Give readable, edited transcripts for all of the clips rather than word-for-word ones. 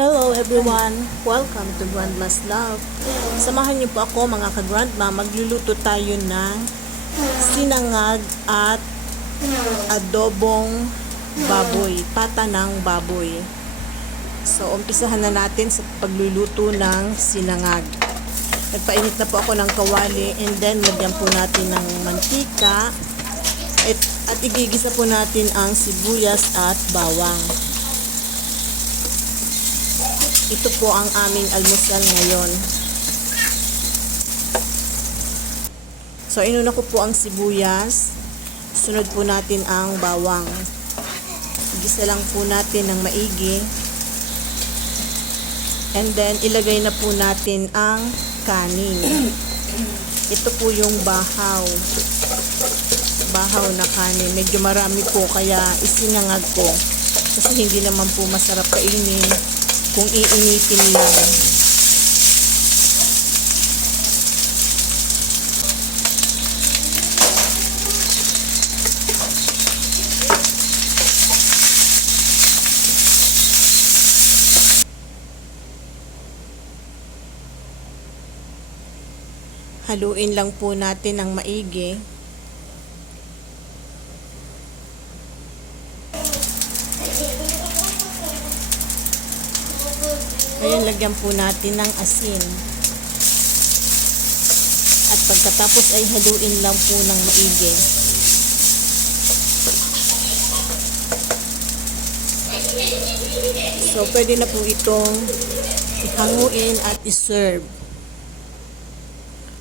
Hello everyone! Welcome to Grandma's Love. Samahan niyo po ako mga ka-grandma. Magluluto tayo ng sinangag at adobong baboy, pata ng baboy. So, umpisahan na natin sa pagluluto ng sinangag. Nagpainit na po ako ng kawali and then lagyan po natin ng mantika at igigisa po natin ang sibuyas at bawang. Ito po ang aming almusal ngayon. So, inuna ko po ang sibuyas. Sunod po natin ang bawang. Igisa lang po natin ng maigi. And then, ilagay na po natin ang kanin. Ito po yung bahaw. Bahaw na kanin. Medyo marami po kaya isinangag ko. Kasi hindi naman po masarap kainin kung iinitin lang. Haluin lang po natin ng maigi. Ayan, lagyan po natin ng asin. At pagkatapos ay haluin lang po ng maigi. So, pwede na po itong ihanguin at iserve.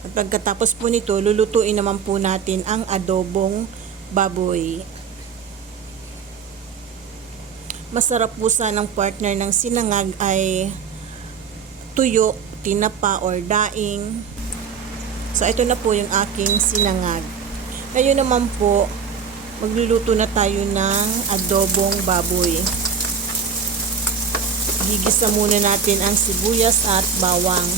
At pagkatapos po nito, lulutuin naman po natin ang adobong baboy. Masarap po sanang partner ng sinangag ay tuyo, tinapa, or daing. So, ito na po yung aking sinangag. Ngayon naman po, magluluto na tayo ng adobong baboy. Gigisa muna natin ang sibuyas at bawang.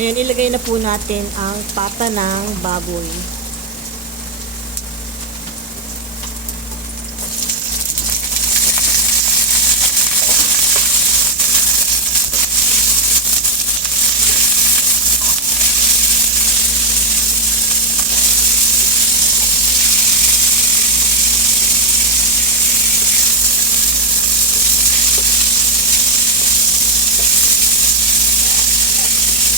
Ayan, ilagay na po natin ang pata ng baboy.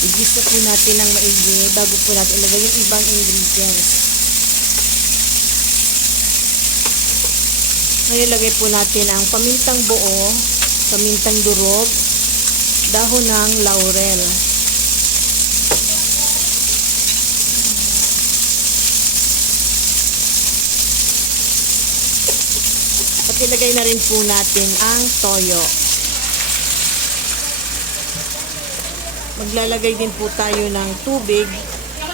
Igisa po natin ng maigi bago po natin ilagay yung ibang ingredients. Ngayon, lagay po natin ang pamintang buo, pamintang durog, dahon ng laurel. At ilagay na rin po natin ang toyo. Maglalagay din po tayo ng tubig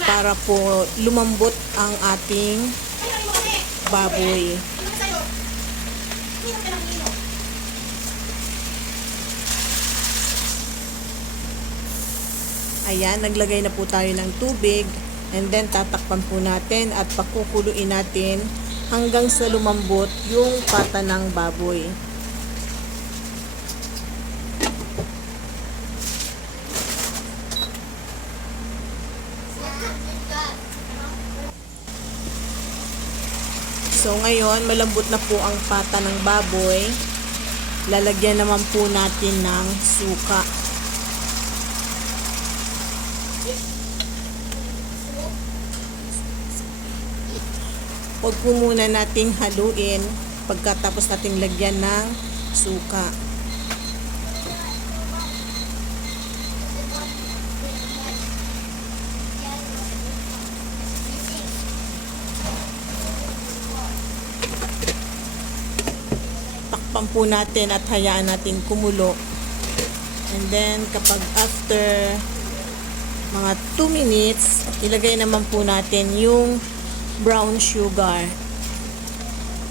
para po lumambot ang ating baboy. Ayan, naglagay na po tayo ng tubig and then tatakpan po natin at pakukuluin natin hanggang sa lumambot yung pata ng baboy. So, ngayon, malambot na po ang pata ng baboy. Lalagyan naman po natin ng suka. Huwag po muna nating haluin pagkatapos nating lagyan ng suka. Takpan po natin at hayaan natin kumulo. And then, kapag after mga 2 minutes, ilagay naman po natin yung brown sugar.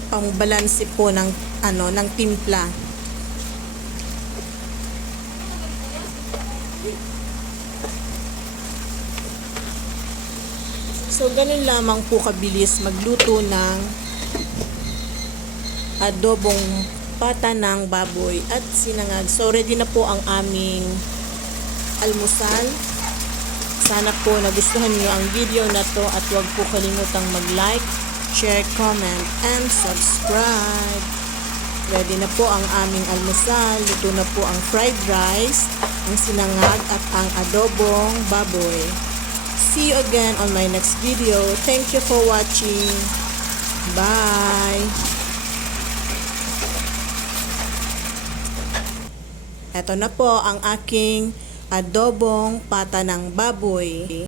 Pangbalanse po ng ng timpla. So, ganun lamang po kabilis magluto ng adobong pata ng baboy at sinangag. So, ready na po ang aming almusal. Sana po nagustuhan niyo ang video na to at huwag po kalimutang mag-like, share, comment, and subscribe. Ready na po ang aming almusal. Luto na po ang fried rice, ang sinangag at ang adobong baboy. See you again on my next video. Thank you for watching. Bye! Ito na po ang aking adobong pata ng baboy.